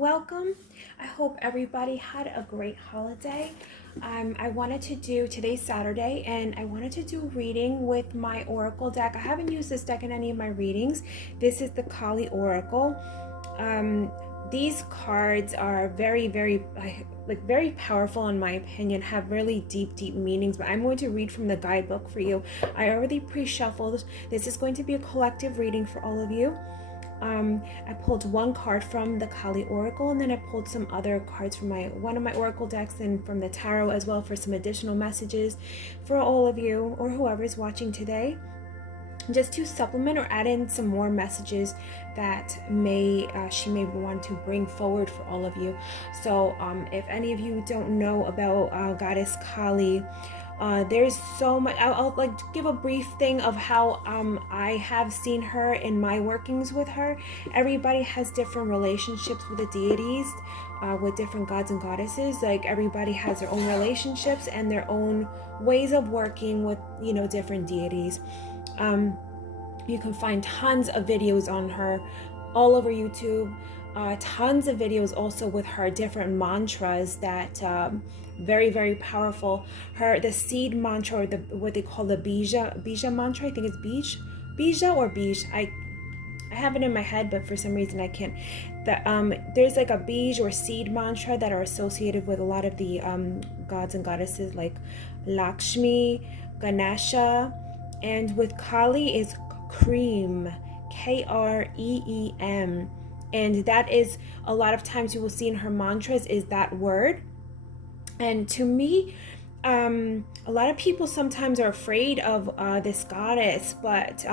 welcome. I hope everybody had a great holiday. I wanted to do today's Saturday, and I wanted to do reading with my Oracle deck. I haven't used this deck in any of my readings. This is the Kali Oracle. These cards are very very powerful in my opinion, have really deep meanings, but I'm going to read from the guidebook for you. I already pre-shuffled. This is going to be a collective reading for all of you. I pulled one card from the Kali Oracle, and then I pulled some other cards from one of my Oracle decks and from the Tarot as well for some additional messages for all of you or whoever's watching today, just to supplement or add in some more messages that she may want to bring forward for all of you. So if any of you don't know about Goddess Kali, there's so much. I'll like give a brief thing of how I have seen her in my workings with her. Everybody has different relationships with the deities, with different gods and goddesses. Like everybody has their own relationships and their own ways of working with, different deities. You can find tons of videos on her all over YouTube. Tons of videos also with her different mantras that very powerful. The seed mantra, or what they call the bija mantra. I think it's bija or bij. I have it in my head, but for some reason I can't. There's like a bij or seed mantra that are associated with a lot of the gods and goddesses, like Lakshmi, Ganesha, and with Kali is Kreem, Kreem. And that is, a lot of times you will see in her mantras is that word. And to me, a lot of people sometimes are afraid of this goddess, but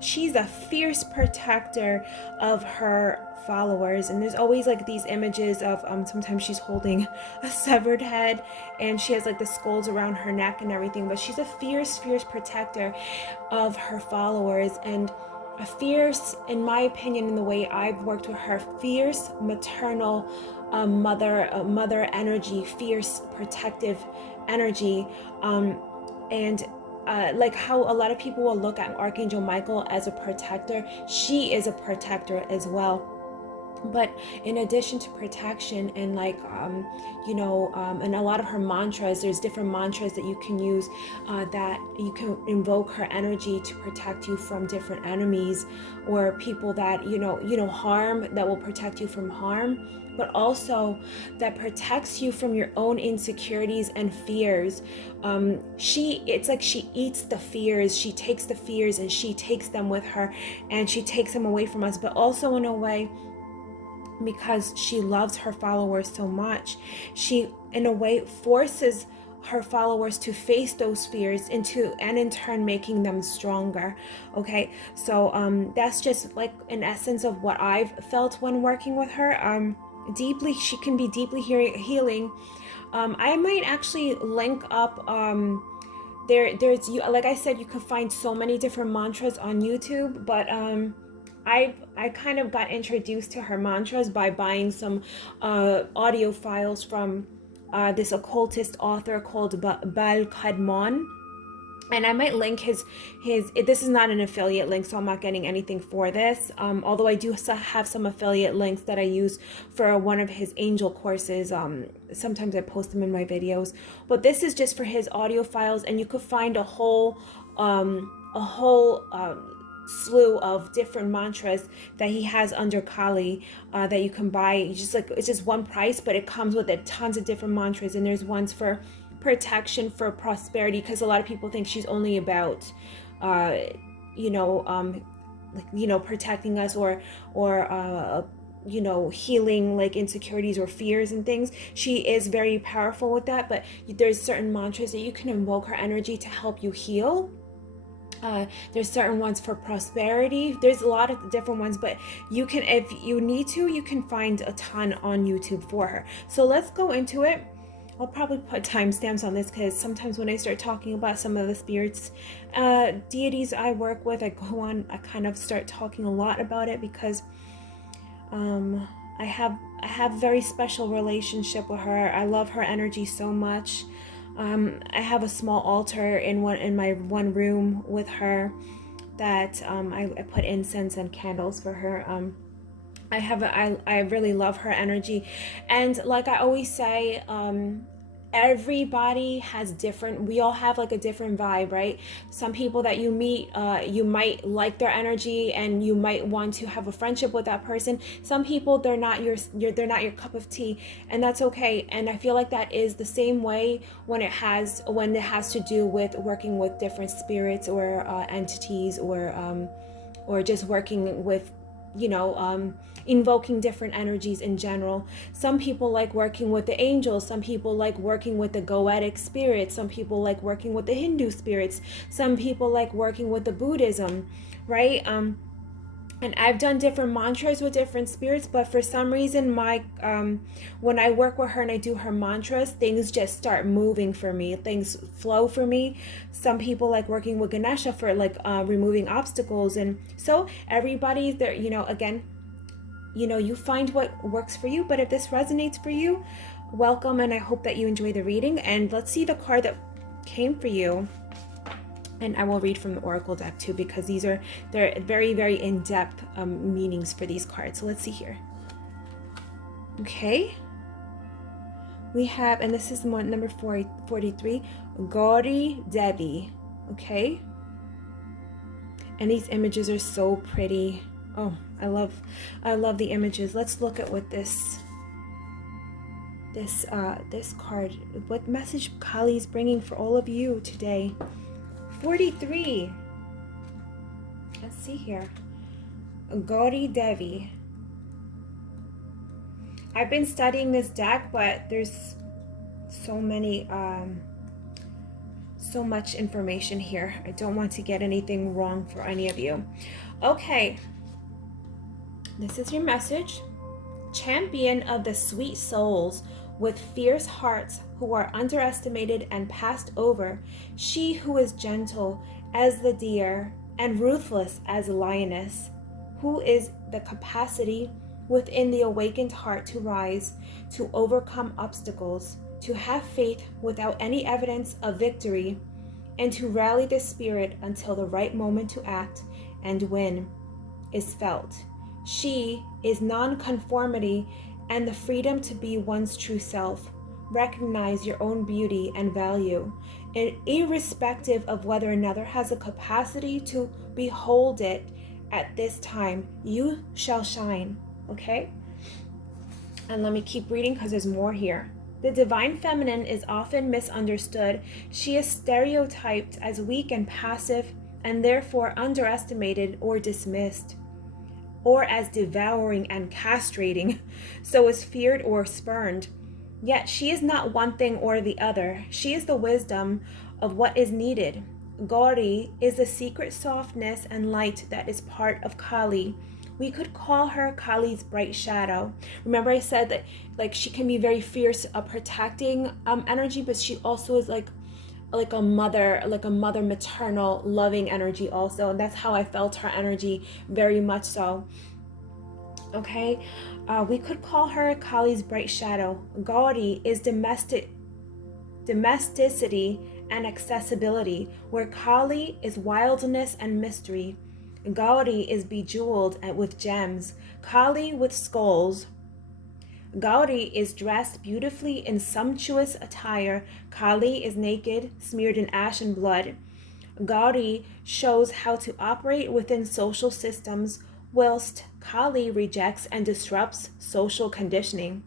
she's a fierce protector of her followers. And there's always like these images of sometimes she's holding a severed head and she has like the skulls around her neck and everything, but she's a fierce protector of her followers, and a fierce, in my opinion, in the way I've worked with her, fierce maternal mother energy, fierce protective energy, and like how a lot of people will look at Archangel Michael as a protector, she is a protector as well. But in addition to protection and and a lot of her mantras, there's different mantras that you can use, that you can invoke her energy to protect you from different enemies or people that harm, that will protect you from harm, but also that protects you from your own insecurities and fears. It's like she eats the fears. She takes the fears and she takes them with her, and she takes them away from us, but also in a way, because she loves her followers so much, she in a way forces her followers to face those fears and in turn making them stronger. Okay, so that's just like an essence of what I've felt when working with her. She can be deeply healing. I might actually link up there's like I said, you can find so many different mantras on YouTube, but I kind of got introduced to her mantras by buying some audio files from this occultist author called Bal Kadmon. And I might link his this is not an affiliate link, so I'm not getting anything for this, although I do have some affiliate links that I use for one of his angel courses. Sometimes I post them in my videos, but this is just for his audio files, and you could find a whole slew of different mantras that he has under Kali, that you can buy. It's just one price, but it comes with tons of different mantras, and there's ones for protection, for prosperity, because a lot of people think she's only about protecting us or healing like insecurities or fears and things. She is very powerful with that, but there's certain mantras that you can invoke her energy to help you heal. There's certain ones for prosperity. There's a lot of different ones, but you can, if you need to, you can find a ton on YouTube for her. So let's go into it. I'll probably put timestamps on this, because sometimes when I start talking about some of the spirits, deities I work with, I kind of start talking a lot about it, because I have very special relationship with her. I love her energy so much. I have a small altar in my one room with her that I put incense and candles for her. I really love her energy. And like I always say, everybody has different, we all have like a different vibe, right? Some people that you meet, you might like their energy and you might want to have a friendship with that person. Some people, they're not they're not your cup of tea, and that's okay. And I feel like that is the same way when it has to do with working with different spirits or entities, or just working with, invoking different energies in general. Some people like working with the angels, some people like working with the Goetic spirits, some people like working with the Hindu spirits, some people like working with the Buddhism, right? And I've done different mantras with different spirits, but for some reason my when I work with her and I do her mantras, things just start moving for me, things flow for me. Some people like working with Ganesha for like removing obstacles. And so everybody's there, again, you find what works for you. But if this resonates for you, welcome, and I hope that you enjoy the reading. And let's see the card that came for you. And I will read from the Oracle deck too, because they're very, very in-depth meanings for these cards. So let's see here. Okay. We have, and this is number 43, Gauri Devi. Okay. And these images are so pretty. Oh, I love the images. Let's look at what this card, what message Kali is bringing for all of you today. 43. Let's see here. Gauri Devi. I've been studying this deck, but there's so much information here. I don't want to get anything wrong for any of you. Okay. This is your message. Champion of the sweet souls with fierce hearts who are underestimated and passed over, she who is gentle as the deer and ruthless as a lioness, who is the capacity within the awakened heart to rise, to overcome obstacles, to have faith without any evidence of victory, and to rally the spirit until the right moment to act and win is felt. She is non-conformity and the freedom to be one's true self. Recognize your own beauty and value, and irrespective of whether another has a capacity to behold it at this time, you shall shine. Okay? And let me keep reading because there's more here. The divine feminine is often misunderstood. She is stereotyped as weak and passive, and therefore underestimated or dismissed, or as devouring and castrating, so is feared or spurned. Yet she is not one thing or the other. She is the wisdom of what is needed. Gauri is the secret softness and light that is part of Kali. We could call her Kali's bright shadow. Remember I said that like she can be very fierce, protecting energy, but she also is like a mother maternal loving energy also. And that's how I felt her energy, very much so. Okay, we could call her Kali's bright shadow. Gauri is domesticity and accessibility, where Kali is wildness and mystery. Gauri is bejeweled with gems, Kali with skulls. Gauri is dressed beautifully in sumptuous attire. Kali is naked, smeared in ash and blood. Gauri shows how to operate within social systems, whilst Kali rejects and disrupts social conditioning.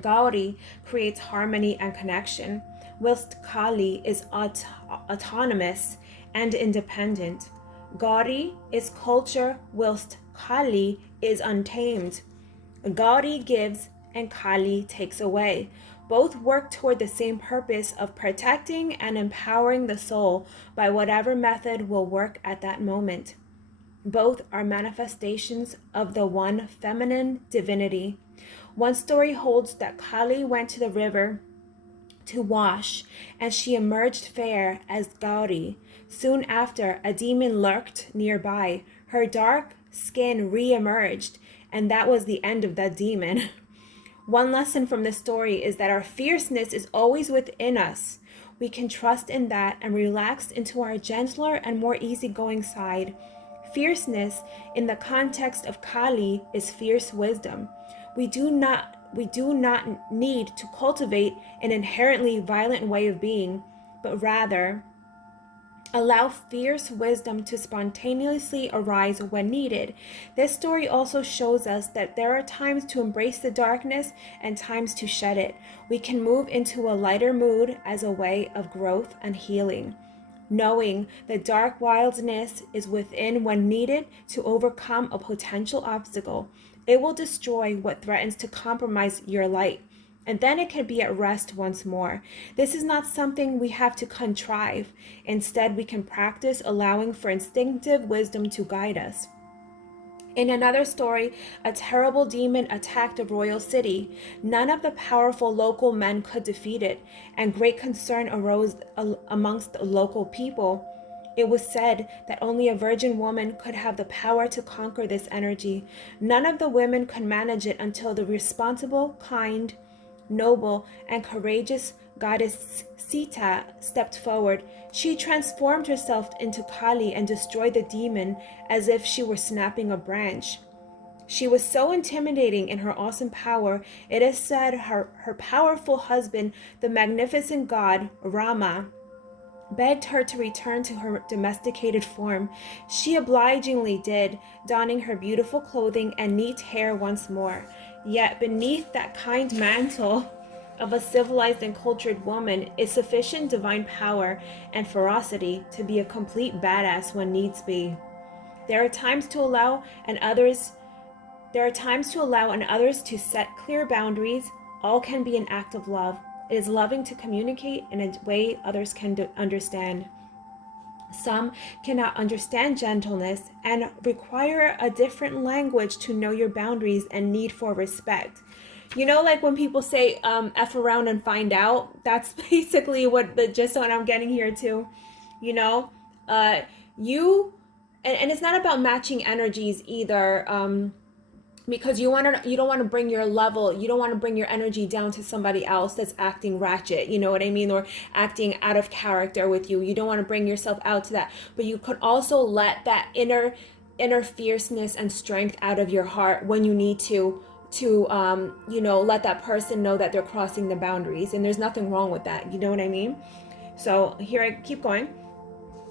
Gauri creates harmony and connection, whilst Kali is autonomous and independent. Gauri is culture, whilst Kali is untamed. Gauri gives and Kali takes away. Both work toward the same purpose of protecting and empowering the soul by whatever method will work at that moment. Both are manifestations of the one feminine divinity. One story holds that Kali went to the river to wash, and she emerged fair as Gauri. Soon after, a demon lurked nearby. Her dark skin re-emerged, and that was the end of that demon. One lesson from this story is that our fierceness is always within us. We can trust in that and relax into our gentler and more easygoing side. Fierceness in the context of Kali is fierce wisdom. We do not need to cultivate an inherently violent way of being, but rather allow fierce wisdom to spontaneously arise when needed. This story also shows us that there are times to embrace the darkness and times to shed it. We can move into a lighter mood as a way of growth and healing. Knowing the dark wildness is within when needed to overcome a potential obstacle. It will destroy what threatens to compromise your light, and then it can be at rest once more. This is not something we have to contrive. Instead, we can practice allowing for instinctive wisdom to guide us. In another story, a terrible demon attacked a royal city. None of the powerful local men could defeat it, and great concern arose amongst the local people. It was said that only a virgin woman could have the power to conquer this energy. None of the women could manage it until the responsible, kind, noble, and courageous goddess Sita stepped forward. She transformed herself into Kali and destroyed the demon as if she were snapping a branch. She was so intimidating in her awesome power, it is said her powerful husband, the magnificent god Rama, begged her to return to her domesticated form. She obligingly did, donning her beautiful clothing and neat hair once more. Yet beneath that kind mantle of a civilized and cultured woman is sufficient divine power and ferocity to be a complete badass when needs be. There are times to allow and others to set clear boundaries. All can be an act of love. It is loving to communicate in a way others can understand. Some cannot understand gentleness and require a different language to know your boundaries and need for respect. You know, like when people say F around and find out, that's basically what the gist of what I'm getting here too. You know, and it's not about matching energies either. Because you don't want to bring your level, you don't want to bring your energy down to somebody else that's acting ratchet, you know what I mean, or acting out of character with you. You don't want to bring yourself out to that, but you could also let that inner fierceness and strength out of your heart when you need to let that person know that they're crossing the boundaries, and there's nothing wrong with that, you know what I mean? So here I keep going.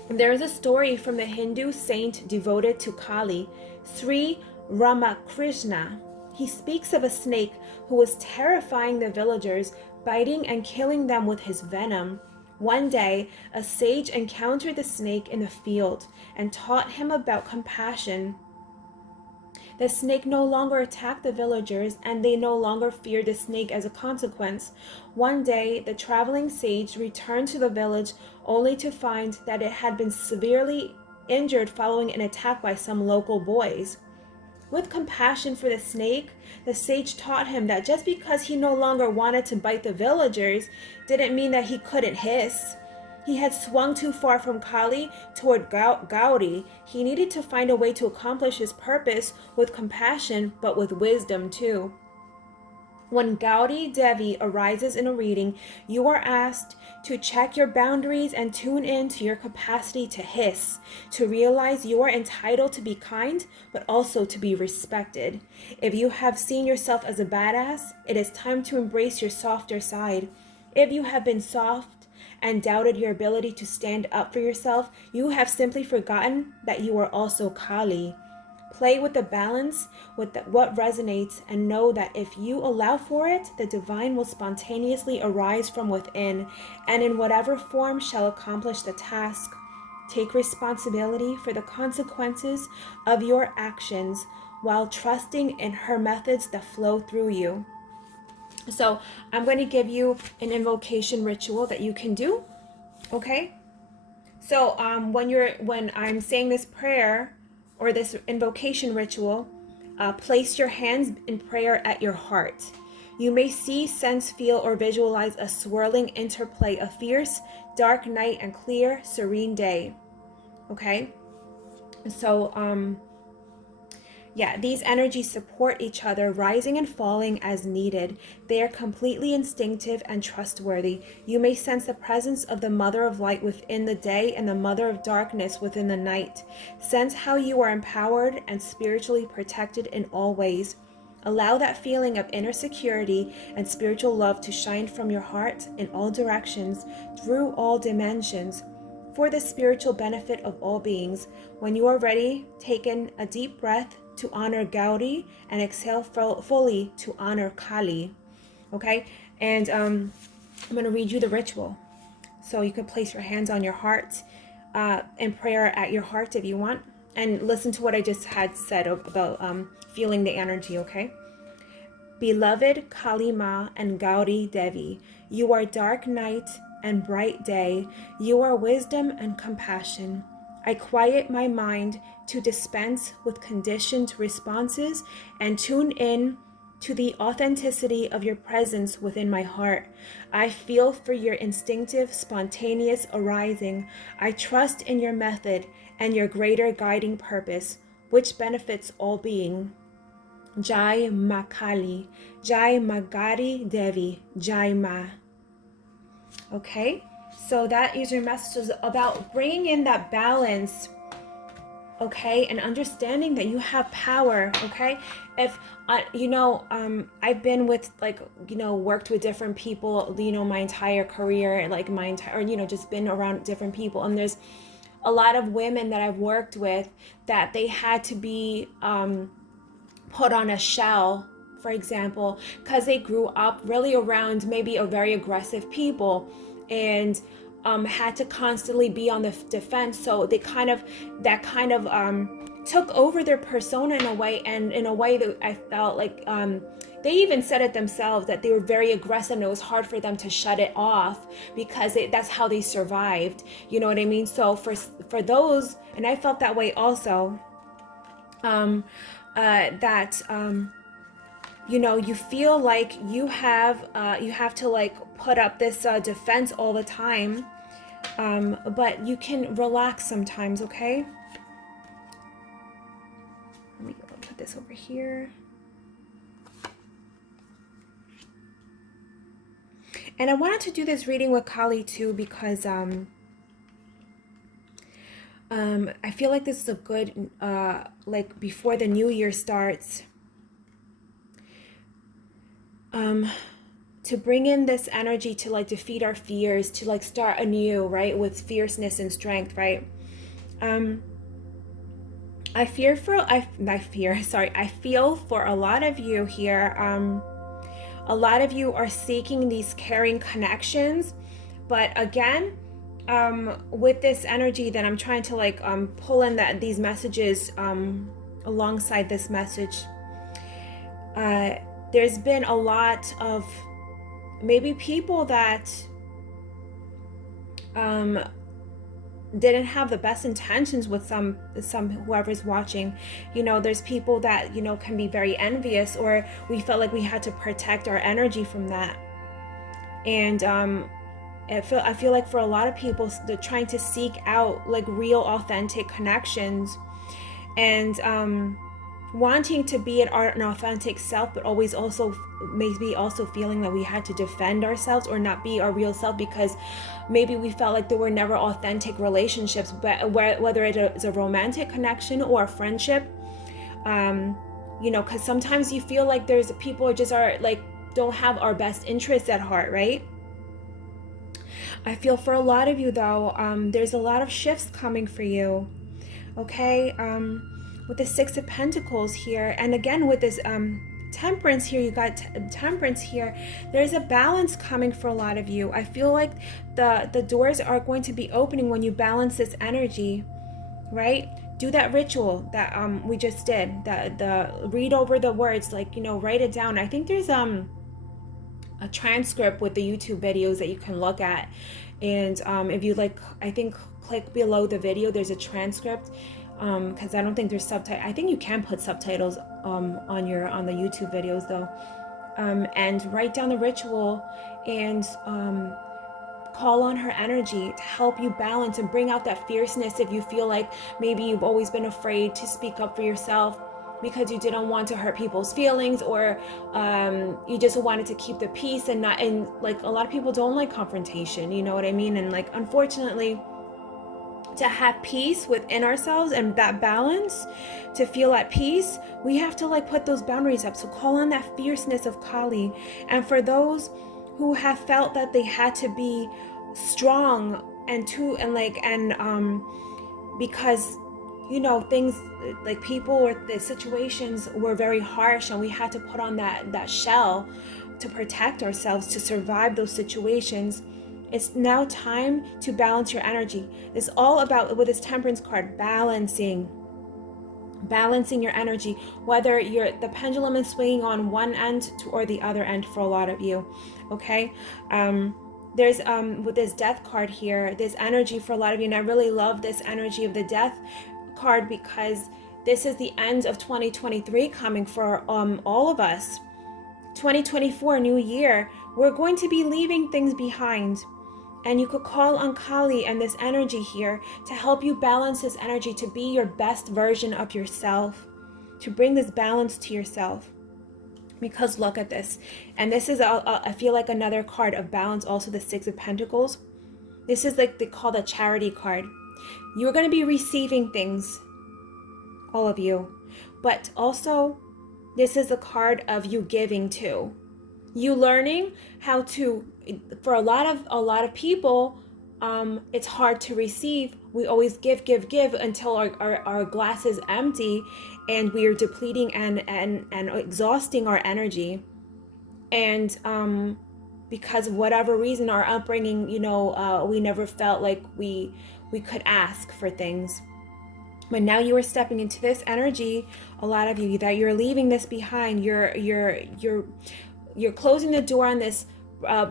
There is a story from the Hindu saint devoted to Kali, Sri Ramakrishna. He speaks of a snake who was terrifying the villagers, biting and killing them with his venom. One day, a sage encountered the snake in the field and taught him about compassion. The snake no longer attacked the villagers, and they no longer feared the snake as a consequence. One day, the traveling sage returned to the village only to find that it had been severely injured following an attack by some local boys. With compassion for the snake, the sage taught him that just because he no longer wanted to bite the villagers didn't mean that he couldn't hiss. He had swung too far from Kali toward Gauri. He needed to find a way to accomplish his purpose with compassion, but with wisdom too. When Gauri Devi arises in a reading, you are asked to check your boundaries and tune in to your capacity to hiss, to realize you are entitled to be kind, but also to be respected. If you have seen yourself as a badass, it is time to embrace your softer side. If you have been soft and doubted your ability to stand up for yourself, you have simply forgotten that you are also Kali. Play with the balance, with what resonates, and know that if you allow for it, the divine will spontaneously arise from within, and in whatever form shall accomplish the task. Take responsibility for the consequences of your actions while trusting in her methods that flow through you. So I'm going to give you an invocation ritual that you can do, okay? So when I'm saying this prayer, or this invocation ritual, place your hands in prayer at your heart. You may see, sense, feel, or visualize a swirling interplay of fierce, dark night and clear, serene day. Okay? So Yeah, these energies support each other, rising and falling as needed. They are completely instinctive and trustworthy. You may sense the presence of the Mother of Light within the day and the Mother of Darkness within the night. Sense how you are empowered and spiritually protected in all ways. Allow that feeling of inner security and spiritual love to shine from your heart in all directions, through all dimensions, for the spiritual benefit of all beings. When you are ready, take in a deep breath to honor Gauri and exhale fully to honor Kali. Okay, and I'm going to read you the ritual. So you can place your hands on your heart and prayer at your heart if you want, and listen to what I just had said about feeling the energy, okay? Beloved Kali Ma and Gauri Devi, you are dark night and bright day. You are wisdom and compassion. I quiet my mind to dispense with conditioned responses and tune in to the authenticity of your presence within my heart. I feel for your instinctive, spontaneous arising. I trust in your method and your greater guiding purpose, which benefits all being. Jai Ma Kali, Jai Ma Gauri Devi, Jai Ma. Okay, so that is your message about bringing in that balance, okay, and understanding that you have power, okay? If I've been with worked with different people, my entire career, like my entire, just been around different people, and there's a lot of women that I've worked with that they had to be put on a shell, for example, because they grew up really around maybe a very aggressive people, and had to constantly be on the defense. So they took over their persona in a way, and in a way that I felt like they even said it themselves, that they were very aggressive and it was hard for them to shut it off because that's how they survived. You know what I mean? So for those, and I felt that way also. You feel like you have to like put up this defense all the time, but you can relax sometimes, okay? Let me put this over here. And I wanted to do this reading with Kali too because I feel like this is a good like before the new year starts, to bring in this energy to like defeat our fears, to like start anew, right, with fierceness and strength, right? I feel for a lot of you here. A lot of you are seeking these caring connections, but again, with this energy that I'm trying to like pull in these messages alongside this message, there's been a lot of maybe people that didn't have the best intentions with some whoever's watching. There's people that can be very envious, or we felt like we had to protect our energy from that. And I feel like for a lot of people, they're trying to seek out like real authentic connections, and wanting to be an authentic self, but always also maybe also feeling that we had to defend ourselves or not be our real self because maybe we felt like there were never authentic relationships, but whether it is a romantic connection or a friendship, because sometimes you feel like there's people just are like don't have our best interests at heart, right? I feel for a lot of you though, there's a lot of shifts coming for you, okay? With the Six of Pentacles here, and again with this Temperance here, you got Temperance here. There's a balance coming for a lot of you. I feel like the doors are going to be opening when you balance this energy, right? Do that ritual that we just did. The read over the words, like write it down. I think there's a transcript with the YouTube videos that you can look at, and if you like, I think click below the video. There's a transcript. Because I don't think there's subtitles. I think you can put subtitles on the YouTube videos though, and write down the ritual and call on her energy to help you balance and bring out that fierceness. If you feel like maybe you've always been afraid to speak up for yourself, because you didn't want to hurt people's feelings, or you just wanted to keep the peace and not, and like a lot of people don't like confrontation, you know what I mean? And like, unfortunately, to have peace within ourselves and that balance, to feel at peace, we have to like put those boundaries up. So call on that fierceness of Kali. And for those who have felt that they had to be strong and because you know, things like people or the situations were very harsh, and we had to put on that shell to protect ourselves, to survive those situations. It's now time to balance your energy. It's all about, with this Temperance card, balancing your energy, whether the pendulum is swinging on one end or the other end for a lot of you. Okay. There's with this Death card here, this energy for a lot of you, and I really love this energy of the Death card because this is the end of 2023 coming for all of us. 2024, new year, we're going to be leaving things behind. And you could call on Kali and this energy here to help you balance this energy, to be your best version of yourself, to bring this balance to yourself. Because look at this. And this is, I feel like, another card of balance, also the Six of Pentacles. This is like, they call the Charity card. You're going to be receiving things, all of you. But also, this is a card of you giving too. You learning how to, for a lot of people, it's hard to receive. We always give until our glass is empty, and we are depleting and exhausting our energy. And because of whatever reason, our upbringing, you know, we never felt like we could ask for things. But now you are stepping into this energy, a lot of you, that you're leaving this behind. You're closing the door on this,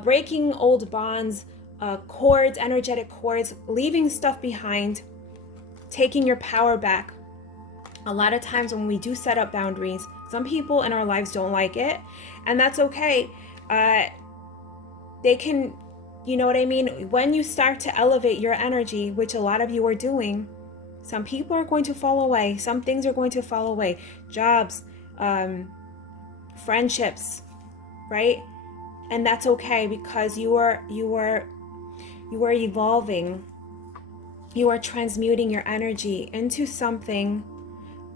breaking old bonds, cords, energetic cords, leaving stuff behind, taking your power back. A lot of times when we do set up boundaries, some people in our lives don't like it, and that's okay. They can, you know what I mean? When you start to elevate your energy, which a lot of you are doing, some people are going to fall away. Some things are going to fall away. Jobs, friendships, right? And that's okay, because you are evolving. You are transmuting your energy into something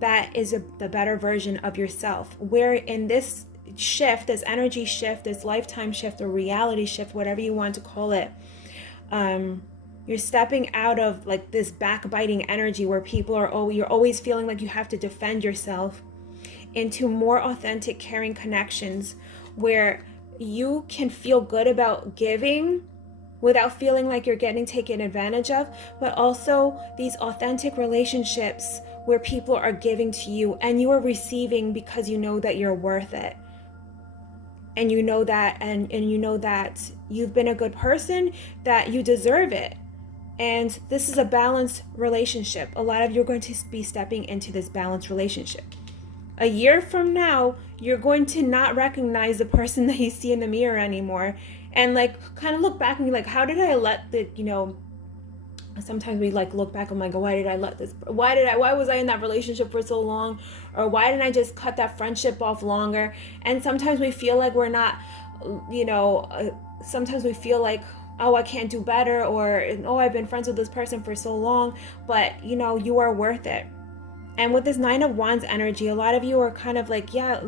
that is the better version of yourself. Where in this shift, this energy shift, this lifetime shift, or reality shift, whatever you want to call it, you're stepping out of like this backbiting energy where people are, you're always feeling like you have to defend yourself, into more authentic, caring connections where you can feel good about giving without feeling like you're getting taken advantage of, but also these authentic relationships where people are giving to you and you are receiving because you know that you're worth it. And you know that, and you know that you've been a good person, that you deserve it. And this is a balanced relationship. A lot of you are going to be stepping into this balanced relationship. A year from now, you're going to not recognize the person that you see in the mirror anymore. And like, kind of look back and be like, how did I let the, you know, sometimes we like look back and like, why was I in that relationship for so long? Or why didn't I just cut that friendship off longer? And sometimes we feel like we're not, you know, sometimes we feel like, oh, I can't do better, or, oh, I've been friends with this person for so long, but you know, you are worth it. And with this Nine of Wands energy, a lot of you are kind of like, yeah,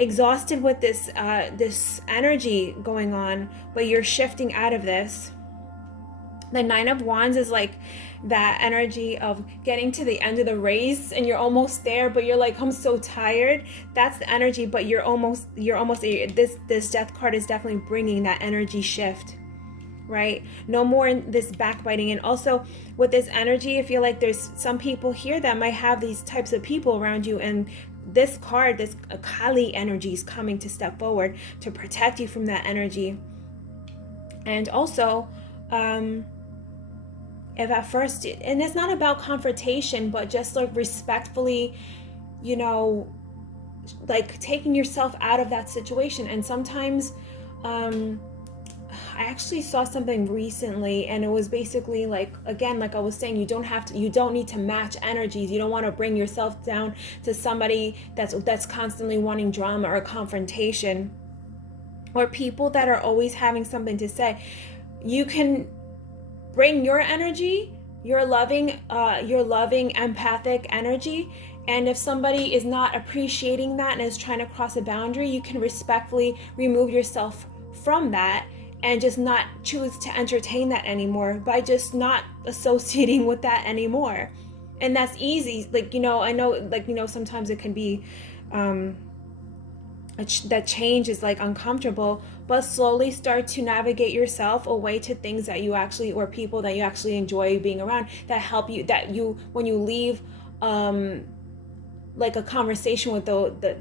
exhausted with this this energy going on, but you're shifting out of this. The Nine of Wands is like that energy of getting to the end of the race and you're almost there, but you're like, I'm so tired. That's the energy, but you're almost this Death card is definitely bringing that energy shift, right? No more in this backbiting. And also with this energy, I feel like there's some people here that might have these types of people around you, and this card, this Kali energy, is coming to step forward to protect you from that energy. And also, if at first, and it's not about confrontation, but just like respectfully, you know, like taking yourself out of that situation. And sometimes I actually saw something recently, and it was basically like, again, like I was saying, you don't need to match energies. You don't want to bring yourself down to somebody that's constantly wanting drama or confrontation, or people that are always having something to say. You can bring your energy, your loving, empathic energy. And if somebody is not appreciating that and is trying to cross a boundary, you can respectfully remove yourself from that and just not choose to entertain that anymore by just not associating with that anymore. And that's easy. Like, I know, like, sometimes it can be, that change is like uncomfortable, but slowly start to navigate yourself away to things that you actually, or people that you actually enjoy being around, that help you, when you leave, like a conversation with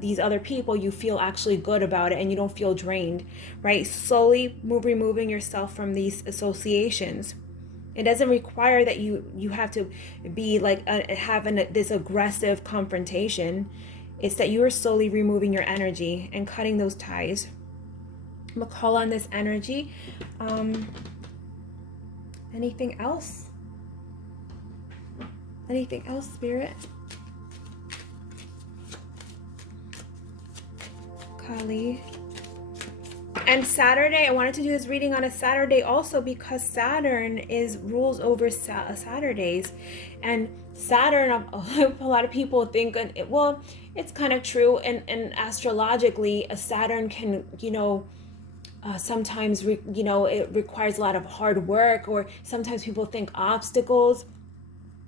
these other people, you feel actually good about it and you don't feel drained, right? Slowly removing yourself from these associations. It doesn't require that you have to be like having this aggressive confrontation. It's that you are slowly removing your energy and cutting those ties. I'm gonna call on this energy. Anything else? Anything else, Spirit? Kali. And Saturday, I wanted to do this reading on a Saturday also because Saturn rules over Saturdays. And Saturn, a lot of people think, well, it's kind of true. And astrologically, a Saturn can, sometimes, it requires a lot of hard work, or sometimes people think obstacles.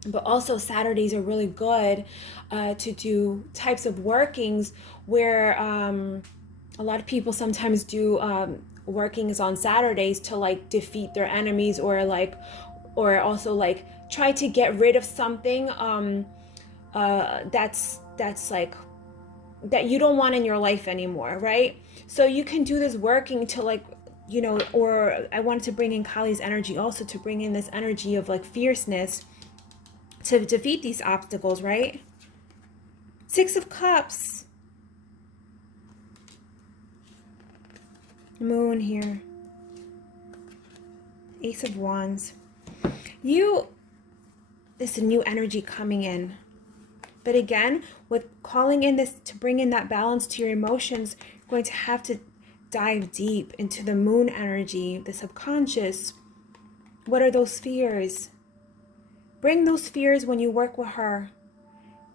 But also Saturdays are really good to do types of workings where a lot of people sometimes do workings on Saturdays to like defeat their enemies, or also like try to get rid of something that's like that you don't want in your life anymore, right? So you can do this working to like, or I wanted to bring in Kali's energy also, to bring in this energy of like fierceness to defeat these obstacles, right? 6 of Cups. Moon here. Ace of Wands. This is new energy coming in. But again, with calling in this to bring in that balance to your emotions, you're going to have to dive deep into the moon energy, the subconscious. What are those fears? Bring those fears when you work with her.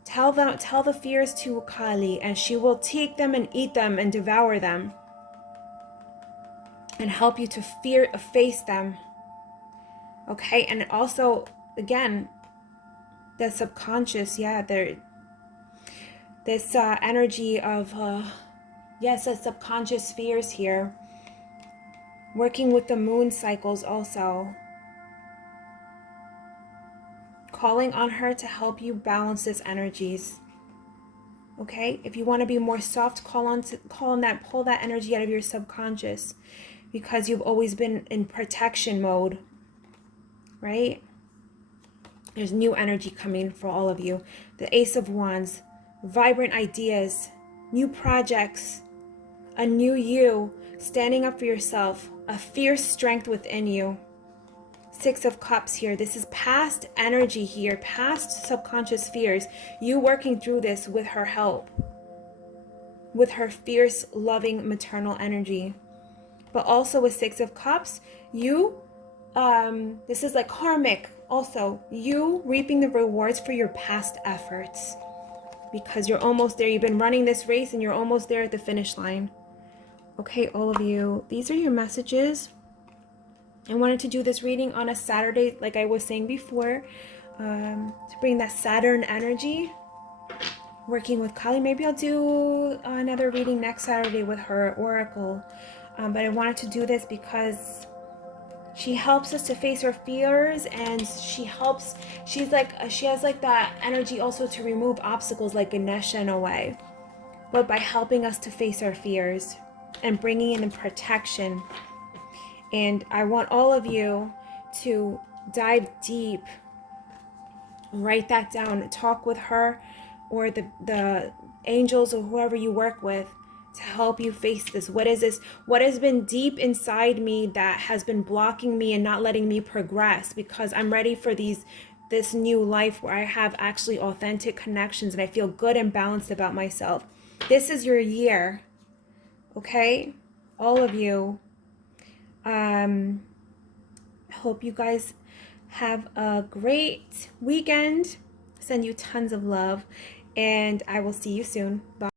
Tell the fears to Kali, and she will take them and eat them and devour them and help you to face them. Okay, and also, again, the subconscious, this energy of, the subconscious fears here. Working with the moon cycles also. Calling on her to help you balance these energies. Okay, if you want to be more soft, pull that energy out of your subconscious, because you've always been in protection mode, right? There's new energy coming for all of you. The Ace of Wands, vibrant ideas, new projects, a new you, standing up for yourself, a fierce strength within you. 6 of Cups here. This is past energy here, past subconscious fears. You working through this with her help, with her fierce, loving, maternal energy. But also with 6 of Cups, this is like karmic also. You reaping the rewards for your past efforts, because you're almost there. You've been running this race and you're almost there at the finish line. Okay, all of you, these are your messages. I wanted to do this reading on a Saturday, like I was saying before, to bring that Saturn energy. Working with Kali. Maybe I'll do another reading next Saturday with her oracle. But I wanted to do this because she helps us to face her fears, and she has like that energy also to remove obstacles like Ganesha in a way. But by helping us to face our fears and bringing in the protection. And I want all of you to dive deep, write that down, talk with her or the angels or whoever you work with to help you face this. What is this? What has been deep inside me that has been blocking me and not letting me progress? Because I'm ready for this new life where I have actually authentic connections and I feel good and balanced about myself. This is your year, okay? All of you. I hope you guys have a great weekend. Send you tons of love, and I will see you soon. Bye.